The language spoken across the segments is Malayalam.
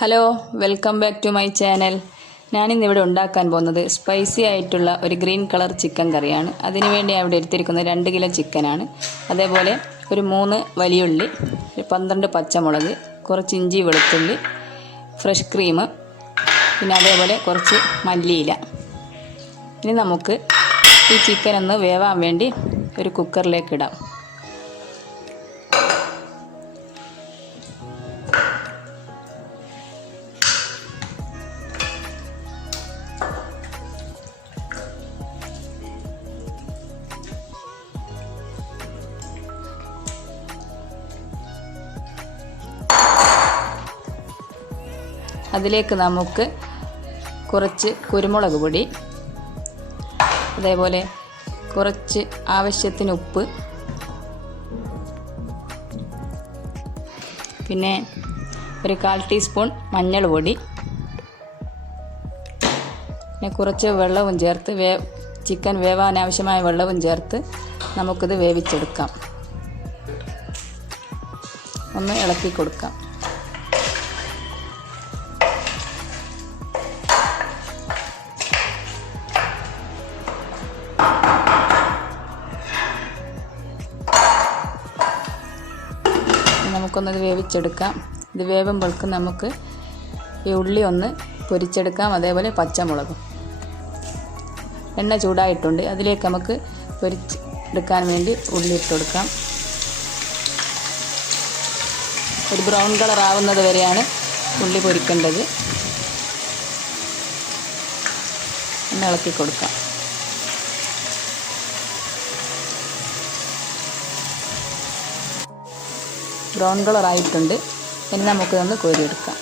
Hello, welcome back to my channel. ഞാനിന്നിവിടെ ഉണ്ടാക്കാൻ പോകുന്നത് സ്പൈസി ആയിട്ടുള്ള ഒരു ഗ്രീൻ കളർ ചിക്കൻ കറിയാണ്. അതിനുവേണ്ടി ഞാൻ ഇവിടെ എടുത്തിരിക്കുന്നത് 2 കിലോ ചിക്കനാണ്. അതേപോലെ ഒരു 3 വലിയുള്ളി, 12 പച്ചമുളക്, കുറച്ച് ഇഞ്ചി വെളുത്തുള്ളി, ഫ്രഷ് ക്രീം, പിന്നെ അതേപോലെ കുറച്ച് മല്ലിയില. ഇനി നമുക്ക് ഈ ചിക്കൻ ഒന്ന് വേവാൻ വേണ്ടി ഒരു കുക്കറിലേക്ക് ഇടാം. അതിലേക്ക് നമുക്ക് കുറച്ച് കുരുമുളക് പൊടി, അതേപോലെ കുറച്ച് ആവശ്യത്തിന് ഉപ്പ്, പിന്നെ ഒരു 1/4 ടീസ്പൂൺ മഞ്ഞൾ പൊടി, പിന്നെ കുറച്ച് വെള്ളവും ചേർത്ത് ചിക്കൻ വേവാൻ ആവശ്യമായ വെള്ളവും ചേർത്ത് നമുക്കിത് വേവിച്ചെടുക്കാം. ഒന്ന് ഇളക്കി കൊടുക്കാം. നമുക്കൊന്നത് വേവിച്ചെടുക്കാം. ഇത് വേവുമ്പോഴേക്കും നമുക്ക് ഈ ഉള്ളി ഒന്ന് പൊരിച്ചെടുക്കാം. അതേപോലെ പച്ചമുളകും. എണ്ണ ചൂടായിട്ടുണ്ട്. അതിലേക്ക് നമുക്ക് പൊരിച്ചെടുക്കാൻ വേണ്ടി ഉള്ളി ഇട്ട് കൊടുക്കാം. ഒരു ബ്രൗൺ കളർ ആവുന്നത് വരെയാണ് ഉള്ളി പൊരിക്കേണ്ടത്. ഒന്ന് ഇളക്കി കൊടുക്കാം. ബ്രൗൺ കളർ ആയിട്ടുണ്ട്. ഇനി നമുക്കിതൊന്ന് കോരിയെടുക്കാം.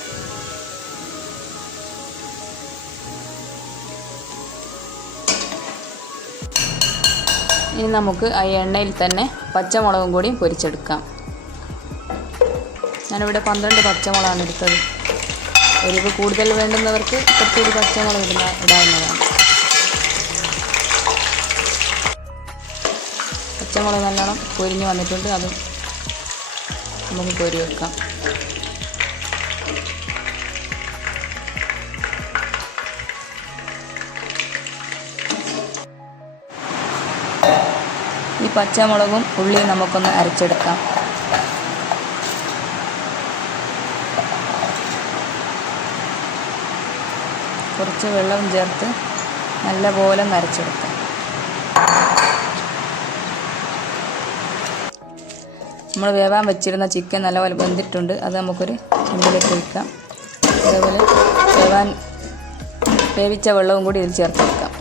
ഇനി നമുക്ക് ആ എണ്ണയിൽ തന്നെ പച്ചമുളകും കൂടി പൊരിച്ചെടുക്കാം. ഞാനിവിടെ 12 പച്ചമുളകാണ് എടുത്തത്. എരിവ് കൂടുതൽ വേണ്ടുന്നവർക്ക് കുറച്ചുകൂടി പച്ചമുളക് ഇടാവുന്നതാണ്. പച്ചമുളക് നല്ലോണം പൊരിഞ്ഞ് വന്നിട്ടുണ്ട്. അതും നമുക്ക് കോരി വെക്കാം. ഈ പച്ചമുളകും ഉള്ളിയും നമുക്കൊന്ന് അരച്ചെടുക്കാം. കുറച്ച് വെള്ളം ചേർത്ത് നല്ലപോലെ അരച്ചെടുക്കാം. നമ്മൾ വേവാൻ വെച്ചിരുന്ന ചിക്കൻ നല്ലപോലെ വെന്തിട്ടുണ്ട്. അത് നമുക്കൊരു ചെമ്പിലേക്ക് ഒഴിക്കാം. അതേപോലെ വേവിച്ച വെള്ളവും കൂടി ഇതിൽ ചേർത്ത് വെക്കാം.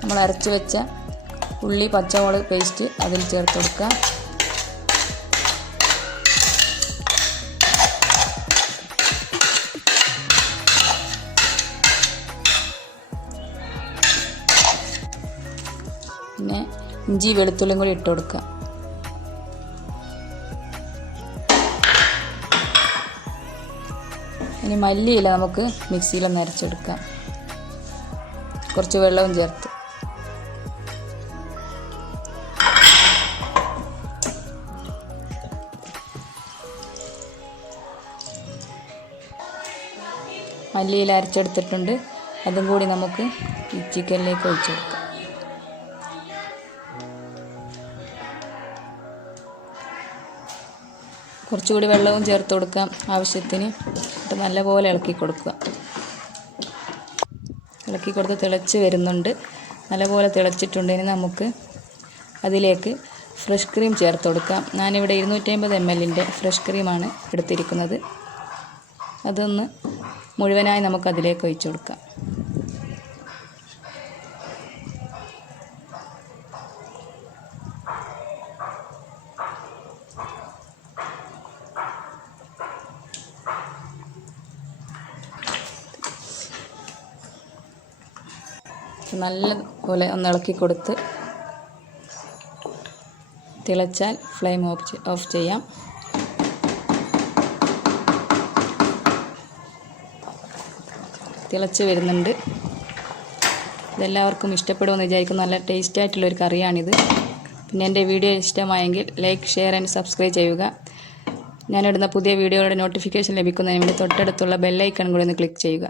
നമ്മൾ അരച്ച് വെച്ച ഉള്ളി പച്ചമുളക് പേസ്റ്റ് അതിൽ ചേർത്ത് കൊടുക്കാം. പിന്നെ ഇഞ്ചി വെളുത്തുള്ളിയും കൂടി ഇട്ട് കൊടുക്കുക. ഇനി മല്ലിയില നമുക്ക് മിക്സിയിലൊന്ന് അരച്ചെടുക്കാം. കുറച്ച് വെള്ളവും ചേർത്ത്. മല്ലിയില അരച്ചെടുത്തിട്ടുണ്ട്. അതും കൂടി നമുക്ക് ഈ ചിക്കനിലേക്ക് ഒഴിച്ചു കൊടുക്കാം. കുറച്ചുകൂടി വെള്ളവും ചേർത്ത് കൊടുക്കാം ആവശ്യത്തിന്. എന്നിട്ട് നല്ലപോലെ ഇളക്കി കൊടുക്കുക. ഇളക്കി കൊടുത്ത് തിളച്ച് വരുന്നുണ്ട്. നല്ലപോലെ തിളച്ചിട്ടുണ്ട്. ഇനി നമുക്ക് അതിലേക്ക് ഫ്രഷ് ക്രീം ചേർത്ത് കൊടുക്കാം. ഞാനിവിടെ 250 ml ഫ്രഷ് ക്രീമാണ് എടുത്തിരിക്കുന്നത്. അതൊന്ന് മുഴുവനായി നമുക്കതിലേക്ക് ഒഴിച്ചു കൊടുക്കാം. നല്ലപോലെ ഒന്ന് ഇളക്കി കൊടുത്ത് തിളച്ചാൽ ഫ്ലെയിം ഓഫ് ചെയ്യാം. തിളച്ച് വരുന്നുണ്ട്. ഇതെല്ലാവർക്കും ഇഷ്ടപ്പെടുമെന്ന് വിചാരിക്കുന്നു. നല്ല ടേസ്റ്റി ആയിട്ടുള്ളൊരു കറിയാണിത്. പിന്നെ എൻ്റെ വീഡിയോ ഇഷ്ടമായെങ്കിൽ ലൈക്ക്, ഷെയർ ആൻഡ് സബ്സ്ക്രൈബ് ചെയ്യുക. ഞാനിടുന്ന പുതിയ വീഡിയോകളുടെ നോട്ടിഫിക്കേഷൻ ലഭിക്കുന്നതിന് വേണ്ടി തൊട്ടടുത്തുള്ള ബെല്ലൈക്കൺ കൂടി ഒന്ന് ക്ലിക്ക് ചെയ്യുക.